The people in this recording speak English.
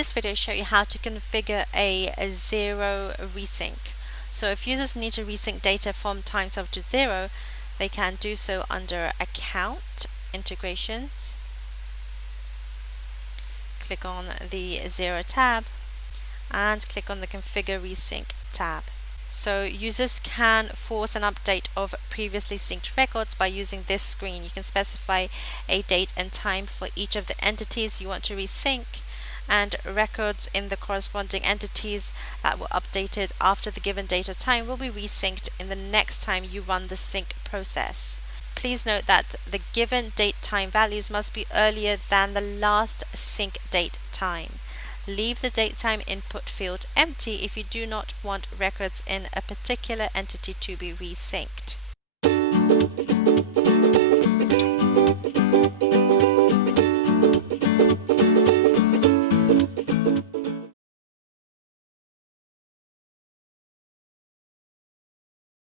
this video, I show you how to configure a Xero resync. So if users need to resync data from time server to Xero, they can do so under Account, Integrations. Click on the Xero tab and click on the Configure Resync tab. So users can force an update of previously synced records by using this screen. You can specify a date and time for each of the entities you want to resync, and records in the corresponding entities that were updated after the given date or time will be resynced in the next time you run the sync process. Please note that the given date time values must be earlier than the last sync date time. Leave the datetime input field empty if you do not want records in a particular entity to be resynced.